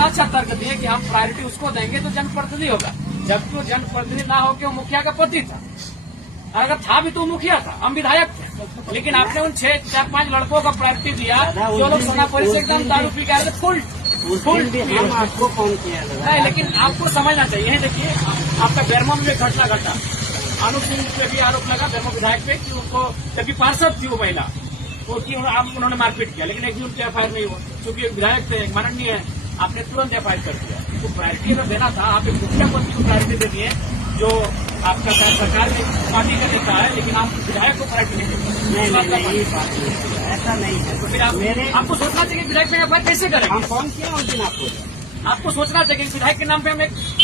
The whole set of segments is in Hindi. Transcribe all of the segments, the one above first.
बड़ा अच्छा तर्क दिए कि हम प्रायोरिटी उसको देंगे तो जनप्रतिनिधि होगा, जबकि वो जनप्रतिनिधि ना होकर वो मुखिया का पति था। अगर था भी तो मुखिया था, हम विधायक थे, लेकिन आपने उन 4-5 लड़कों का प्रायोरिटी दिया जो लोग सोनापुरी से एकदम दारू पी के आए थे। फुल हम आपको फोन किया नहीं, लेकिन आपको समझना चाहिए। देखिए, आपका बेरमो में घटना घटा, अनुप सिंह पे भी आरोप लगा, बेरमो विधायक पे, कि उनको, जबकि पार्षद थी वो महिला, उसकी उन्होंने मारपीट किया, लेकिन एक भी उनकी एफआईआर नहीं हुआ, क्योंकि विधायक थे, माननीय है, आपने तुरंत एफआईआर कर दिया। तो प्रायोरिटी अगर देना था, आप एक मुखिया पद को प्रायोरिटी दे दिए, जो आपका सरकार में पार्टी का नेता है, लेकिन आप विधायक को प्रायोरिटी नहीं देते। ऐसा नहीं है। तो फिर आपको सोचना चाहिए विधायक में एफआईआर कैसे करें। हम फोन किया उस दिन आपको सोचना चाहिए विधायक के नाम पे हम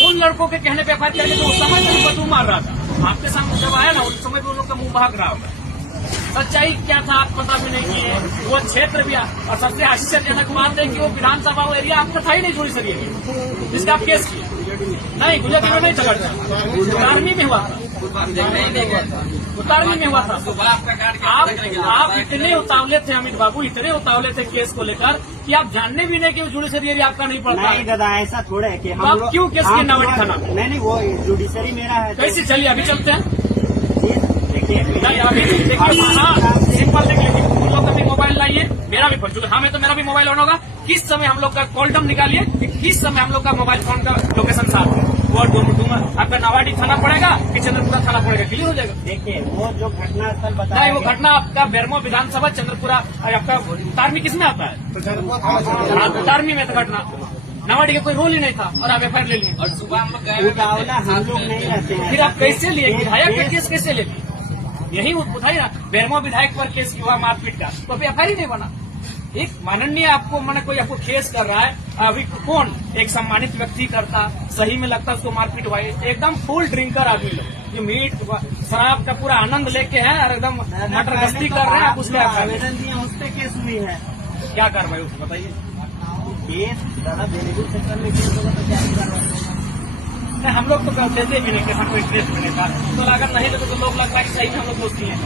उन लड़कों के कहने पे एफआईआर करेंगे तो उस समय में बदबू मार रहा था। आपके सामने जब आया ना, उस समय भी उन लोग का मुंह भाग रहा होगा। सच्चाई क्या था आप पता भी नहीं किए। वो क्षेत्र भी, और सबसे आश्चर्यजनक बात है कि वो विधानसभा एरिया आपका था ही नहीं, जोड़ी सर एरिया जिसका आप केस किए नहीं, गुजरात में नहीं झगड़ता, उतारनी में हुआ था, उतारनी में हुआ था। आप इतने उतावले थे अमित बाबू, इतने उतावले थे केस को लेकर कि आप जानने भी नहीं कि जुडिशरी एरिया आपका नहीं पड़ता। नहीं दादा, ऐसा थोड़ा है कि हम आप क्यों केस किए नवाड़ी थाना? नहीं, वो जुडिशरी मेरा है। कैसे चलिए, अभी चलते हैं। देखिए अभी देखिए, सिंपल देखिए, उन लोग का भी मोबाइल लाइए, मेरा भी फोन, हाँ, तो मेरा भी मोबाइल ऑन होगा। किस समय हम लोग का कॉलडम निकालिए कि किस समय हम लोग का मोबाइल फोन का लोकेशन साथ है, वो दूंगा। आपका नवाड़ी थाना पड़ेगा कि चंद्रपुरा थाना पड़ेगा, क्लियर हो जाएगा। देखिए, वो जो घटना स्थल बताया नहीं, वो घटना आपका बेरमो विधानसभा चंद्रपुरा, आपका तारमी किसमें आता है? तारमी में था घटना, नवाड़ी का कोई रोल ही नहीं था, और आप एफआईआर ले लिए। और सुबह हम लोग नहीं रहते हैं। फिर आप कैसे लिए विधायक का केस कैसे ले लिए? यही बताइए ना, बेरमो विधायक पर केस हुआ मारपीट का, तो अभी एफआईआर ही नहीं बना। एक माननीय आपको मैंने कोई आपको केस कर रहा है, अभी कौन एक सम्मानित व्यक्ति करता, सही में लगता उसको मारपीट हुआ, एकदम फुल ड्रिंकर आदमी लोग जो मीट शराब का पूरा आनंद लेके हैं और एकदम मटर गश्ती कर रहे हैं। उसमें आवेदन दिया, उस पर केस हुई है। क्या कार्रवाई उसको बताइए। केस दादा बेनीपुर सेक्टर में केस होगा तो क्या कार्रवाई? हम लोग तो देते भी नहीं कि हमको इंटरेस्ट मिले का, तो अगर नहीं देते तो लोग लग रहा है सही में हम लोग दोस्ती हैं।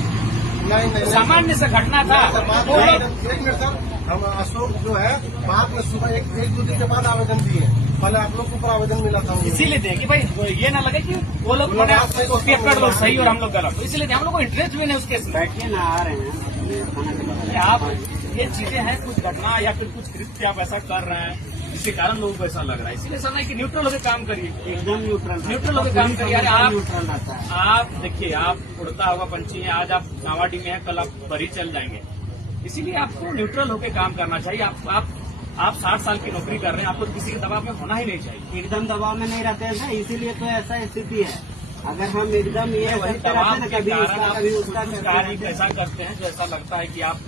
सामान्य से घटना था। एक मिनट सर, हम अशोक जो है बाद में सुबह एक 2 दिन के बाद आवेदन दिए, पहले आप लोग को आवेदन मिला था, इसीलिए दें कि भाई ये ना लगे कि वो लोग पेपर लोग सही और हम लोग गलत, तो इसलिए हम लोग को इंटरेस्ट भी नहीं उसके। बैठिए ना, आ रहे हैं आप, ये चीजें हैं, कुछ घटना या फिर कुछ कृत्य आप ऐसा कर रहे हैं जिसके कारण लोगों को ऐसा लग रहा है, इसलिए सर नहीं कि न्यूट्रल होकर काम करिए, एकदम न्यूट्रल होकर काम करिए। अरे न्यूट्रल आता है। आप देखिए, आप उड़ता हुआ पंछी है, आज आप नावाडी में है, कल आप बरी चल जाएंगे, इसीलिए आपको न्यूट्रल होकर काम करना चाहिए। आप 60 साल की नौकरी कर रहे हैं, आपको किसी के दबाव में होना ही नहीं चाहिए। एकदम दबाव में नहीं रहते हैं, इसीलिए तो ऐसा स्थिति है। अगर हम एकदम ये दबाव के कारण कार्य ऐसा करते हैं जो ऐसा लगता है कि आप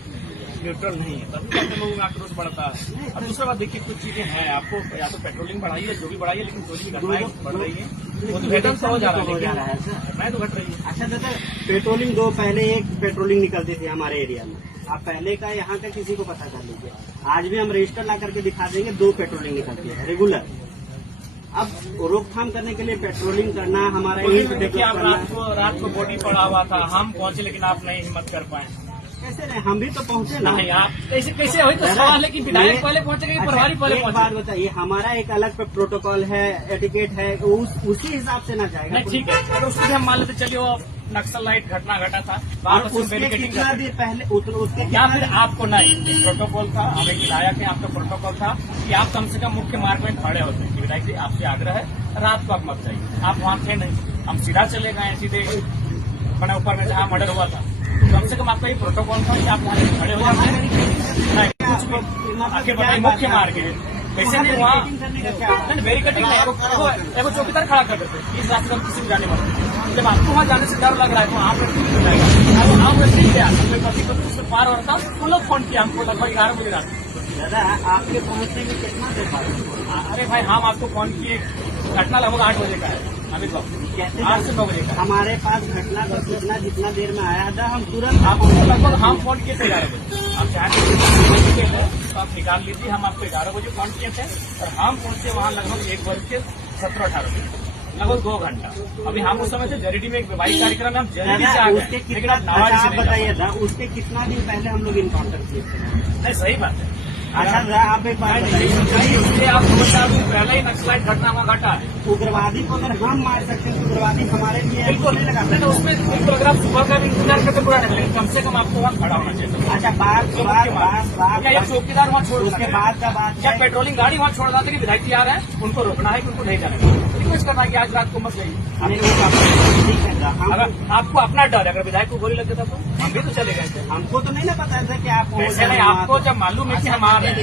न्यूट्रल नहीं है, तभी अपने लोगों में आक्रोश बढ़ता है। और दूसरा बात देखिए, कुछ चीजें हैं, आपको या तो पेट्रोलिंग बढ़ाइए, जो भी बढ़ाइए, लेकिन जो भी घटनाएं बढ़ रही है वो तो वेतन से हो जा रहा है, घटनाएं तो घट रही है। अच्छा दादा, पेट्रोलिंग पहले एक पेट्रोलिंग निकलती थी हमारे एरिया में, आप पहले का यहाँ का किसी को पता कर लीजिए, आज भी हम रजिस्टर ला करके दिखा देंगे, 2 पेट्रोलिंग निकलती है रेगुलर। अब रोकथाम करने के लिए पेट्रोलिंग करना हमारा देखिए, आप रात को बॉडी पड़ा हुआ था, हम पहुंचे लेकिन आप नहीं हिम्मत कर पाए। कैसे नहीं, हम भी तो पहुंचे ना। नहीं, आप कैसे हुई तो सवाल है कि विधायक पहले पहुंचेगा कि प्रभारी पहले पहुंचे। बात बताइए, हमारा एक अलग प्रोटोकॉल है, एटिकेट है, उसी हिसाब से ना जाएगा। ठीक है, अगर उसको भी हम मान लेते, चलिए वो नक्सलाइट घटना घटा था, उसके कितना देर पहले उसके, या फिर आपको नहीं प्रोटोकॉल था, हम एक विधायक है, आपका प्रोटोकॉल था कि आप कम से कम मुख्य मार्ग में खड़े होते हैं। विधायक जी, आपसे आग्रह है, रात को आप मत जाइए, आप वहाँ थे नहीं, हम सीधा चले गए सीधे अपने ऊपर में जहाँ मर्डर हुआ था, कम से कम आपका ये प्रोटोकॉल था कि आप वहाँ खड़े हो जाते हैं। आगे बताइए, मुख्य मार्ग है, कैसे नहीं वहाँ बैरिकेडिंग नहीं, एगो चौकीदार खड़ा कर देते, इस रास्ते पर किसी भी जाने वाले। जब आपको वहाँ जाने से डर लग रहा है तो आप जाएगा, आप वैसे ही गया, पति को उससे पार हो रहा था, उन लोग फोन किया हमको लगभग 11 बजे रात। दादा, आपके पहुंचने में कितना देर बाद? अरे भाई, हम आपको फोन किए, घटना लगभग 8 बजे का है, अमित बाबू, 8 से 9 बजे का। हमारे पास घटना का सूचना जितना देर में आया था, हम तुरंत आपको लगभग हम फोन किए थे 11 बजे। आप चाहे तो आप निकाल लीजिए, हम आपको 11 बजे फोन किए थे और हम पहुंचे वहाँ लगभग 1:17-18 बजे, लगभग 2 घंटा। अभी हम उस समय से जरीडी में एक वैवाहिक कार्यक्रम में हम जल्दी से आ गए, लेकिन आप बताइए था उसके कितना दिन पहले हम लोग इन्काउंटर किए थे? नहीं, सही बात है। अच्छा, आप एक बात बताइए, इसलिए आप आप समझदार भी पहले ही नक्सलाइट घटना वहाँ घटा है। उग्रवादी को अगर हम मार सकते हैं तो उग्रवादी हमारे लिए बिल्कुल नहीं लगा नहीं तो उसमें बिल्कुल अगर आप सुबह का भी इंतजार करते पूरा नहीं, लेकिन कम से कम आपको वहाँ खड़ा होना चाहिए। अच्छा बात या चौकीदार वहाँ छोड़ उसके बाद का बात या पेट्रोलिंग गाड़ी वहाँ छोड़ देते कि विधायक जी आ रहे हैं, उनको रोकना है कि उनको नहीं जाना है, रिक्वेस्ट करना है कि आज रात को मत जाइए। ठीक है अगर आपको अपना डर है, अगर विधायक को गोली लग जाता तो हम भी तो चले गए थे। हमको तो नहीं ना पता था कि आप ऐसे नहीं, आपको जब मालूम है कि हम आ रहे हैं।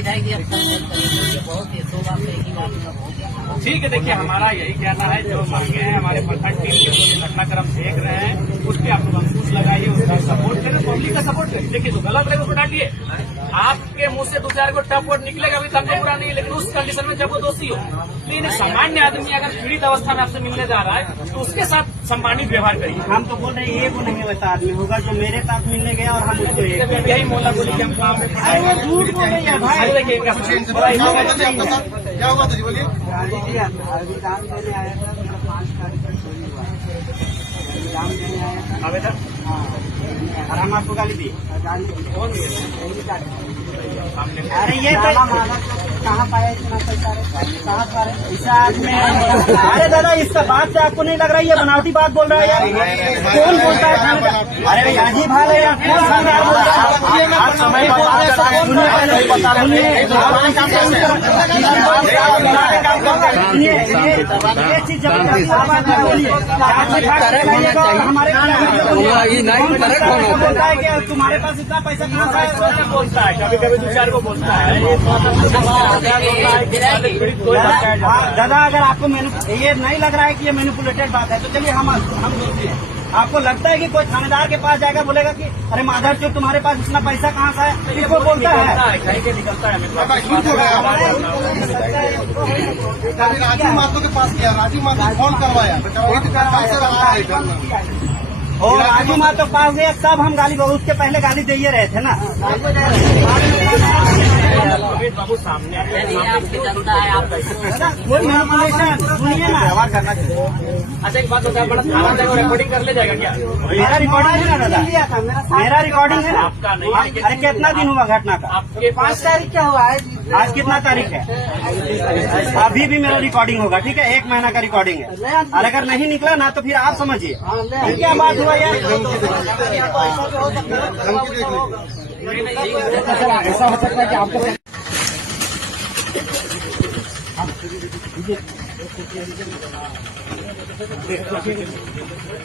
ठीक है, देखिए हमारा यही कहना है, जो मांगे हैं हमारे प्रखंड टीम के जो घटनाक्रम देख रहे हैं उस पर आप लोग अंकुश लगाइए, उसका सपोर्ट करें, पब्लिक का सपोर्ट करिए। देखिए जो गलत रहेगा उसको डांटिए। आपके मुंह से 2-4 को टप वर्ड निकलेगा अभी तक बुरा नहीं है, लेकिन उस कंडीशन में जब वो दोषी हो। लेकिन सामान्य आदमी अगर पीड़ित अवस्था में आपसे मिलने जा रहा है तो उसके साथ सम्मानित व्यवहार करिए। हम तो बोल रहे हैं ये वो नहीं वैसा आदमी होगा जो मेरे साथ मिलने गया और हम उसको यही मोहल्ला बोली कि हम झूठ बोल रही है भाई। देखिए क्या हुआ था जी, बोलिए। गाड़ी दिया था, एग्जाम देने आया था, मेरा 5 तारीख का चोरी हुआ है। एग्जाम देने आया था आवेदन। हाँ, और हम आपको गाली दी। कौन अरे ये कहाँ पाया इतना पैसा? कहाँ पाया पैसा आदमी? अरे दादा इसका बात से आपको नहीं लग रहा है ये बनावटी बात बोल रहा है यार? कौन बोलता है थानेदार? अरे अजीब हाल है यार, कौन थानेदार बोल रहा है? सुनिए ये चीज हमारे बोलता है कि तुम्हारे पास इतना पैसा कहाँ से बोलता है, कभी कभी 2-4 को बोलता है। दादा अगर आपको ये नहीं लग रहा है कि ये मैनिपुलेटेड बात है तो चलिए हम दोषी हैं। आपको लगता है कि कोई थानेदार के पास जाएगा बोलेगा कि अरे माधर चौक तुम्हारे पास इतना पैसा कहाँ से है? तो वो बोलता है कहीं के निकलता है। राजू माथुर के पास किया, राजू माथुर फोन करवाया, और राजू मातो पास गया सब हम गाली उसके पहले गाली दे रहे थे ना। बाबू सामने कोई मैनिपुलेशन सुनिए ना, व्यवहार करना चाहिए। अच्छा एक बात होता है, बड़ा थाना जाएगा रिकॉर्डिंग कर ले जाएगा क्या? मेरा रिकॉर्डिंग है ना दादा, मेरा रिकॉर्डिंग है ना। आपका नहीं। अरे कितना दिन हुआ घटना का? आपके 5 तारीख क्या हुआ है? आज कितना तारीख है? अभी भी मेरा रिकॉर्डिंग होगा, ठीक है? 1 महीना का रिकॉर्डिंग है। और अगर नहीं निकला ना तो फिर आप समझिए क्या बात हुआ यार। ऐसा हो सकता है कि आपको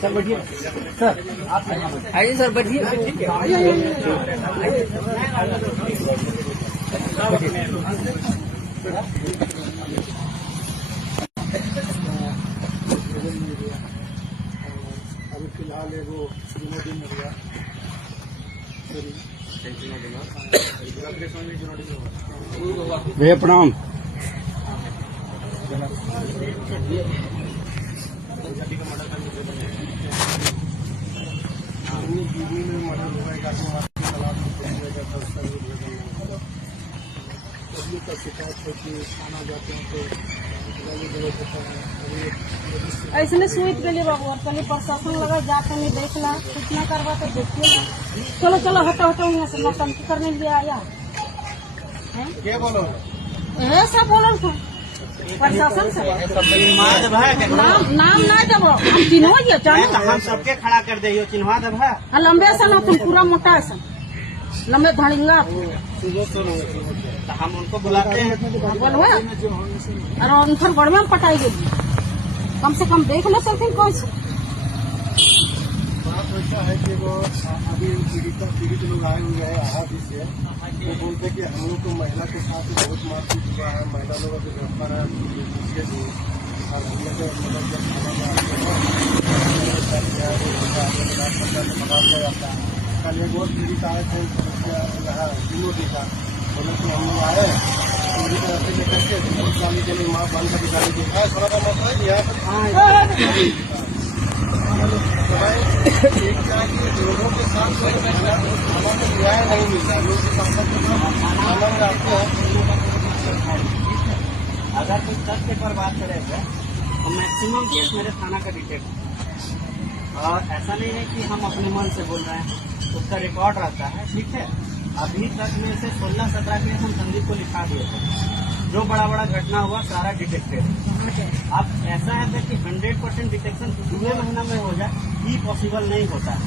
सर बैठिए, सर आइए सर बैठिए, ठीक है अभी फिलहाल वो मोदी में गया भैया प्रणाम। ऐसे सूत गए बाबू, और कल प्रशासन लगा जाकर नहीं देखला, सूचना करवा तो देखिए। चलो चलो हटो हटो, यहाँ से नौटंकी करने लिए आया क्या बोलो? सब बोलो था प्रशासन से। नाम ना जब चिन्हवा दिया जाने हम सबके खड़ा कर दे चिन्हवा दब है। लंबे सन तुम पूरा मोटा सन लंबे धड़िंगा हम उनको बुलाते हैं। बोलो अरे उनकर गड़ में पटाई गई, कम से कम देख लो सकते कौन से। बात ऐसा है कि वो अभी पीड़ित लोग आए हुए हैं आदि से, वो बोलते कि हम लोग को महिला के साथ बहुत मारपीट हुआ है, महिला लोगों को गिरफ्तार है और हम लोग मतलब जब थाना जाता है। कल एक और पीड़ित आए थे यहाँ विनोदी का, बोले कि हम लोग आए पूरी तरह से लेकर के गाड़ी के लिए माँ बंद कर गाड़ी दी है। थोड़ा सा मसला है यहाँ एक चाहिए लोगों के साथ हमारे न्याय नहीं मिलता, लोग आते हैं। अगर कुछ तथ्य पर बात करें तो मैक्सिमम केस मेरे थाना का डिटेक्ट है और ऐसा नहीं है कि हम अपने मन से बोल रहे हैं, उसका रिकॉर्ड रहता है, ठीक है? अभी तक में से 16-17 केस हम संदीप को लिखा दिए थे जो बड़ा बड़ा घटना हुआ सारा डिटेक्टेड है। अब ऐसा है कि 100% डिटेक्शन पूरे महीना में हो जाए ये पॉसिबल नहीं होता है।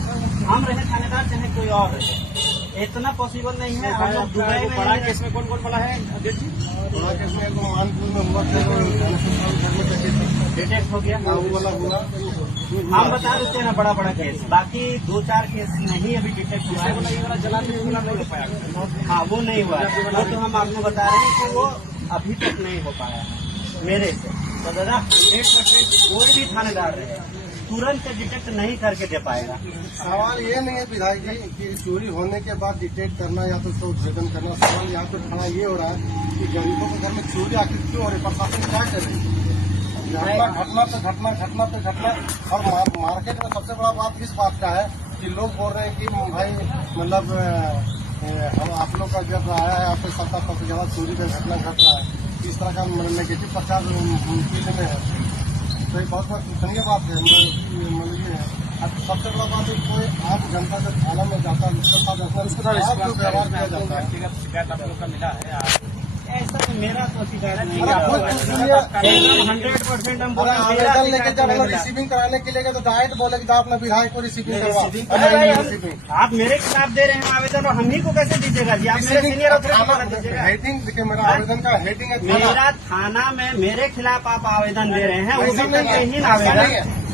हम रहे थानेदार चाहे कोई और रहे, इतना पॉसिबल नहीं है। हम लोग दुबई में बड़ा केस में कौन कौन बड़ा है अध्यक्ष जी? बड़ा केस में एक मानपुर में हुआ था, घर में डिटेक्ट हो गया। वो वाला हुआ। हम बता देते हैं ना बड़ा बड़ा केस, बाकी 2-4 केस नहीं अभी डिटेक्ट हुआ है। ये वाला जला के नहीं हो पाया। हाँ वो नहीं हुआ है, वो तो हम आपको बता रहे हैं कि वो अभी तक नहीं हो पाया है मेरे से। तो दादा 100% कोई भी थानेदार रहे तुरंत डिटेक्ट नहीं करके दे पाएगा। सवाल ये नहीं है विधायक जी कि चोरी होने के बाद डिटेक्ट करना या तो उसका उद्भेदन करना। सवाल यहाँ पे खड़ा ये हो रहा है कि गरीबों के घर में चोरी आखिर क्यों हो रही, प्रशासन क्या कर रही है? घटना पे घटना। और मार्केट में सबसे बड़ा बात इस बात का है कि लोग बोल रहे हैं कि भाई मतलब हम आप लोग का जब आया है आपके 70% ज्यादा चोरी का घटना घट रहा है, इस तरह का नेगेटिव प्रचार फील्ड में है। तो ये बहुत संज्ञा बात है। मतलब ये है अब सबसे बड़ा बात है कोई आप जनता जब थाना में जाता है उसके साथ व्यवहार किया जाता है। शिकायत आप लोग का मिला है? ऐसा तो मेरा तो शिकायत नहीं अरे खुद है। 100% हम बोला आवेदन लेके जब हम रिसीविंग कराने के लिए गए तो डायरेक्ट बोले कि अपना विधायक को रिसीविंग करवा। आप मेरे खिलाफ दे रहे हैं आवेदन और हम ही को कैसे दीजिएगा जी? आप मेरे सीनियर अथॉरिटी को दीजिएगा। हेडिंग देखिए मेरा आवेदन का हेडिंग है मेरा थाना में मेरे खिलाफ आप आवेदन दे रहे हैं, वो भी नहीं आवेदन,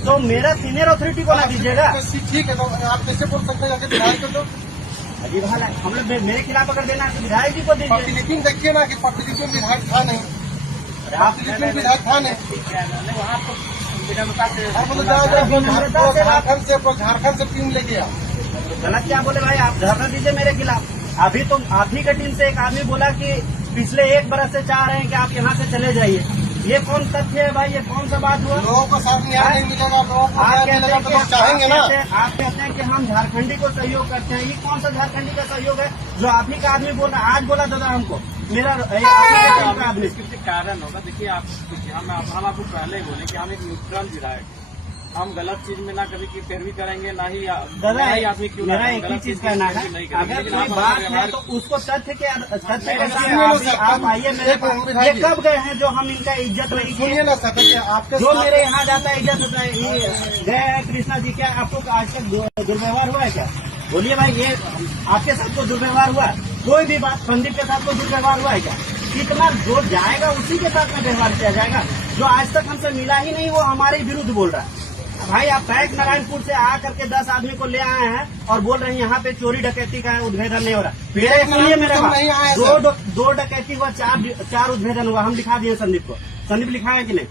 तो मेरा सीनियर अथॉरिटी को ना दीजिएगा। ठीक है तो आप कैसे बोल सकते हैं विधायक को? तो अजीब हाल है। हम लोग मेरे खिलाफ अगर देना है तो विधायक जी को दीजिए। प्रतिलिपि देखिए ना कि प्रतिलिपि विधायक था नहीं, प्रतिलिपि विधायक था नहीं। वहाँ तो झारखंड से टीम ले गया। गलत क्या बोले भाई? आप धरना दीजिए मेरे खिलाफ। अभी तो आप ही के टीम से एक आदमी बोला कि पिछले 1 बरस से चाह रहे हैं कि आप यहाँ से चले जाइए। ये कौन तथ्य है भाई? ये कौन सा बात हुआ? लोगों को साथ न्याय नहीं मिलेगा, लोगों को न्याय मिलेगा तो लोग चाहेंगे ना। आप कहते हैं कि हम झारखंडी को सहयोग करते हैं, ये कौन सा झारखंडी का सहयोग है जो आप ही का आदमी बोल रहा है? आज बोला दादा हमको मेरा आदमी कारण होगा। देखिए हम आपको पहले ही बोले कि हम एक न्यूट्रल विधायक, हम गलत चीज में ना कभी की पैरवी करेंगे, ना ही दादा आदमी क्यों मेरा एक ही चीज कहना है, अगर कोई बात है तो उसको तथ्य के सामने आप आइए मेरे पास। ये कब गए हैं जो हम इनका इज्जत नहीं सुनिए ना सर, आपके जो मेरे यहाँ जाता है इज्जत होता है। गए हैं कृष्णा जी, क्या आपको आज तक दुर्व्यवहार हुआ है क्या? बोलिए भाई, ये आपके साथ तो दुर्व्यवहार हुआ है? कोई भी बात संदीप के साथ तो दुर्व्यवहार हुआ है क्या? कितना जो जाएगा उसी के साथ में व्यवहार किया जाएगा। जो आज तक हमसे मिला ही नहीं वो हमारे विरुद्ध बोल रहा है। भाई आप पैक नारायणपुर से आ करके 10 आदमी को ले आए हैं और बोल रहे हैं यहाँ पे चोरी डकैती का उद्भेदन नहीं हो रहा। मेरे सुनिए मेरे बात, 2 डकैती हुआ, 4 उद्भेदन हुआ। हम लिखा दिए संदीप को। संदीप लिखा है कि नहीं?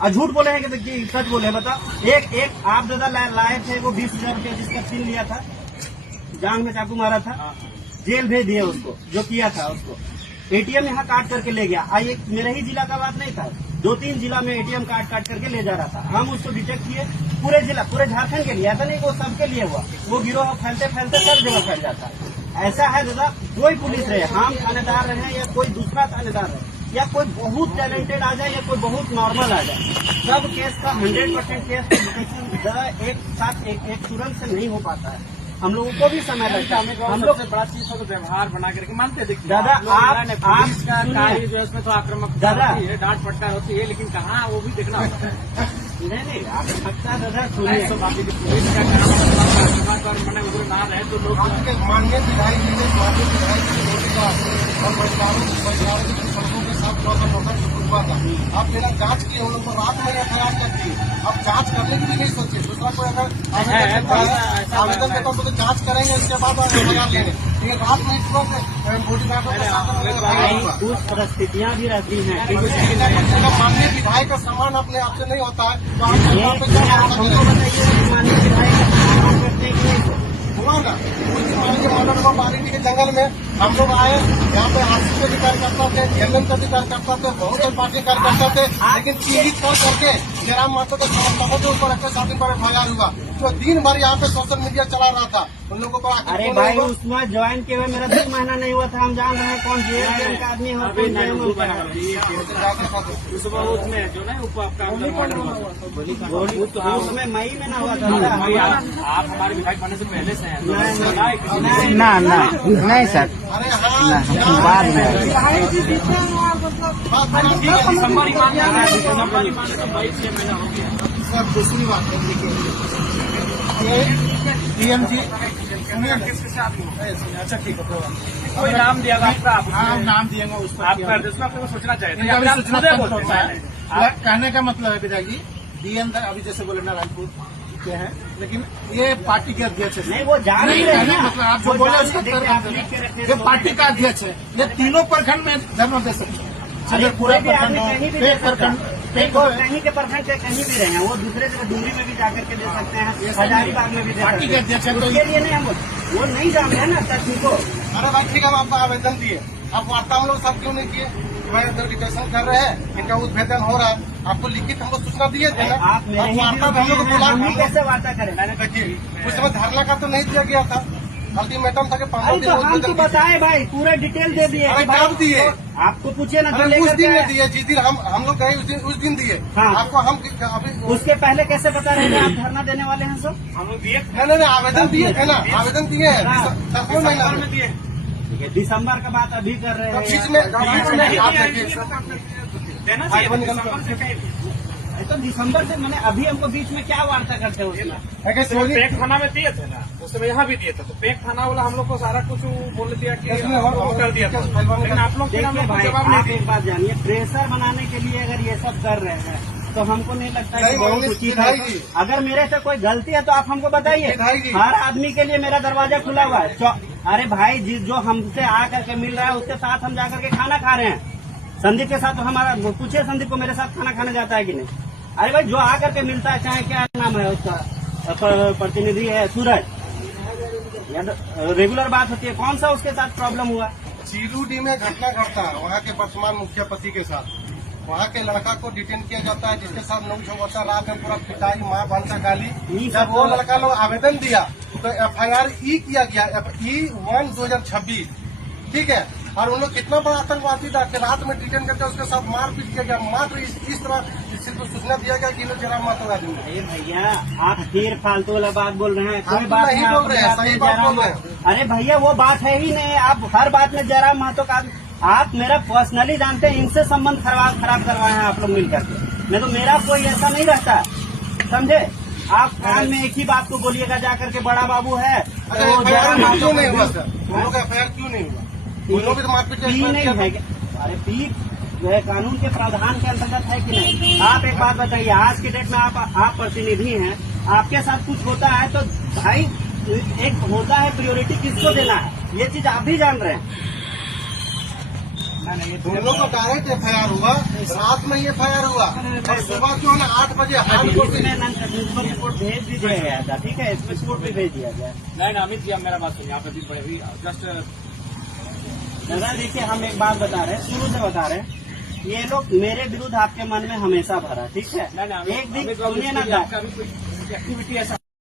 और झूठ बोले हैं कि सच बोले हैं? बताओ। एक आप दादा लाए थे वो 20,000 रुपया जिसका छीन लिया था, जांग में चाकू मारा था, जेल भेज दिए उसको जो किया था। उसको एटीएम यहाँ काट करके ले गया। ये मेरे ही जिला का बात नहीं था, 2-3 जिला में एटीएम काट करके ले जा रहा था। हम उसको डिटेक्ट किए, पूरे जिला पूरे झारखंड के लिए, ऐसा नहीं वो सबके लिए हुआ। वो गिरोह फैलते फैलते सब जगह फैल जाता है। ऐसा है दादा, कोई पुलिस रहे, हम थानेदार रहे या कोई दूसरा थानेदार रहे, या कोई बहुत टैलेंटेड आ जाए या कोई बहुत नॉर्मल आ जाए, सब केस का 100% केस एक साथ एक तुरंत से नहीं हो पाता है। हम लोगों को भी समय लगता है। हम लोग बड़ा चीज तो व्यवहार बना करके मानते देखिए दादा आप का कार्य जो है उसमें तो आक्रामक दादा डांट फटकार होती है, लेकिन कहाँ वो भी देखना होता है। नहीं आप सकता दादा सुनिए, पुलिस का काम और मैंने उधर ना रहे तो लोग माननीय विधायक जी ने और परिवारों की सड़कों के साथ हुआ था। आप मेरा जांच किए, उन लोग को रात में एफआईआर कर दी। अब जांच करने की भी नहीं सोचे। दूसरा कोई अगर आवेदन देता तो जांच करेंगे, इसके बाद एफआईआर लेंगे। ये रात में कुछ परिस्थितियाँ भी रहती हैं। माननीय विधायक का सम्मान अपने आप से नहीं होता है तो आप हमको बताइए माननीय विधायक का सम्मान करते हैं कि नहीं? हुआ ना बारिंडी के जंगल में हम लोग आए, यहाँ पे आरसी के भी कार्यकर्ता थे, एमएम के भी कार्यकर्ता थे, बहुत से पार्टी कार्यकर्ता थे, लेकिन पीड़ित कर करके जयराम महतो के समर्थकों के ऊपर 21 दिन पर एफआईआर हुआ। तो दिन भर यहाँ पे सोशल मीडिया चला रहा था उन लोगों को। अरे भाई उसमें ज्वाइन किए हुए मेरा 2 महीना नहीं हुआ था। हम जान रहे हैं कौन जेल का आदमी है, उसमें जो ना उसमें मई में ना हुआ था। आप हमारे विधायक बनने से पहले से हैं? नहीं सर, अरे हाँ बाद में। बात करना ठीक है। दिसंबर ही मान लिया, दिसंबर ही मान लिया, तो 22 महीना हो गया। सर दूसरी बात है, देखिए ये डीएमजी अच्छा ठीक है, कोई नाम दिया आपका, हाँ नाम दिएंगे उस पर आप कर दे, उसमें आपको सोचना चाहिए था। इनका भी आप सूचना खुदे तंत्र बोलते होता हैं। है। कहने का मतलब है विधायक जी, डीएम अभी जैसे बोले नारायणपुर के हैं, लेकिन ये पार्टी के अध्यक्ष है। नहीं, वो जान नहीं, रहे हैं कहने ना। का मतलब आप जो वो बोले जान उसको रहे कर हैं, आप रहे लिख के रखते हैं। हैं, ये पार्टी का अध्यक्ष है, ये तीनों प्रखंड में धर्म दे सकते हैं। अरे पूरा कोई भी आदमी कहीं भी दे सकता है। देखो कहीं के परसेंट कहीं भी रहे हैं, वो दूसरे जगह डूंगरी में भी जाकर के दे सकते हैं, हजारीबाग में भी दे पार्टी सकते के हैं। अध्यक्ष है तो उसके लिए नहीं, हम वो नहीं जान रहे हैं ना तथ्य को। अरे भाई ठीक है, हम आपको आवेदन दिए, आप वार्ता हम लोग सब क्यों नहीं किए? भाई डिटेक्शन कर रहे हैं, इनका उद्भेदन हो रहा है, आपको लिखित हमको सूचना दिए थे ना। आप मेरे ही वार्ता में हम लोग को बुला हम ही कैसे वार्ता करें? देखिए उस समय धरना का तो नहीं दिया गया था, अल्टीमेटम था कि 15 अरे दिन तो हम तो उद्भेदन कीजिए। बताए भाई, पूरा डिटेल दे दिए। अरे कि भाई, कब दिए? तो आपको पूछिए ना, तो अरे उस लेकर दिन के में दिए, जिस दिन हम लोग गए उस दिन दिए। हाँ। आपको हम अभी उसके पहले कैसे बता रहे हैं आप धरना देने वाले हैं सब? हम लोग दिए नहीं आवेदन दिए थे ना, आवेदन दिए हैं हाँ। कौन महीना दिसंबर में में दिए। ठीक है, दिसंबर का बात अभी कर रहे तो हैं। बीच में आप देखिए देना चाहिए था, आईफोन निकल दिसंबर से कहीं भी। तो दिसंबर से मैंने अभी हमको बीच में क्या वार्ता करते हो उसमें? तो पेक थाना में दिए थे ना, उस समय यहाँ भी दिए थे, तो पेक थाना वाला हम लोग को सारा कुछ बोल दिया कि इसमें वो कर दिया था, लेकिन आप लोग फिर हम देखिए लोग को भाई, जवाब नहीं आप दिए। एक बात जानिए, प्रेशर बनाने के लिए अगर ये सब कर रहे हैं तो हमको नहीं लगता है कि नहीं, बहुत उन्नीस उचित विधायक है। जी। अगर मेरे से कोई गलती है तो आप हमको बताइए। विधायक जी। हर आदमी के लिए मेरा दरवाजा खुला हुआ है। अरे भाई, जो हमसे आकर के मिल रहा है उसके साथ हम जाकर के खाना खा रहे हैं। संदीप के साथ तो हमारा, पूछिए संदीप को मेरे साथ खाना खाने जाता है कि नहीं? अरे भाई, जो आकर के मिलता है, चाहे क्या नाम है उसका, प्रतिनिधि है सूरज, रेगुलर बात होती है, कौन सा उसके साथ प्रॉब्लम हुआ? चीलूडी में घटना घटता है वहाँ के वर्तमान मुखिया पति के साथ, वहाँ के लड़का को डिटेन किया जाता है, जिसके साथ नोक झोंक होता है, रात में पूरा पिटाई, मार भांसा गाली। जब वो लड़का लोग आवेदन दिया तो FIR किया गया, E1/2026, ठीक है। और उन लोग कितना बड़ा आतंकवादी था कि रात में डिटेन करके उसके साथ मारपीट किया गया, मात्र इस तरह को सूचना दिया गया कि जरा मातवादी। अरे भैया, आप फिर फालतू वाला बात बोल रहे हैं। कोई हम बात नहीं बोल रहे हैं, सही बात बोल रहे हैं। अरे भैया, वो बात है ही नहीं। आप हर बात में जयराम महतो का, आप मेरा पर्सनली जानते हैं, इनसे संबंध खराब करवाए हैं आप लोग मिलकर के। नहीं तो मेरा कोई ऐसा नहीं रहता, समझे? आप कान में एक ही बात को बोलिएगा जाकर के, बड़ा बाबू है अरे तो जयराम FIR महतो क्यों नहीं हुआ को- सर? हम लोग का FIR क्यों नहीं हुआ? उन लोग भी तो मारपीट पी नहीं है क्या? अरे पी जो है कानून के प्रावधान के अंतर्गत है कि नहीं? आप एक बात बताइए, आज के डेट में आप प्रतिनिधि हैं, आपके साथ कुछ होता है तो भाई एक होता है प्रायोरिटी किसको देना है, ये चीज आप भी जान रहे हैं। दोनों को डायरेक्ट FIR हुआ, रात में ये FIR हुआ, और सुबह जो है ना 8 बजे हार्ड कॉपी। इसमें प्रिंसिपल रिपोर्ट भेज दीजिए गया था, ठीक है, इसमें रिपोर्ट भी भेज दिया गया। नहीं ना अमित जी, आप मेरा बात सुनिए, आप अभी बड़े भी जस्ट दादा देखिए, हम एक बात बता रहे हैं, शुरू से बता रहे हैं, ये लोग मेरे विरुद्ध आपके मन में हमेशा भरा, ठीक है? एक दिन सुनिए ना, आपका भी कोई एक्टिविटी ऐसा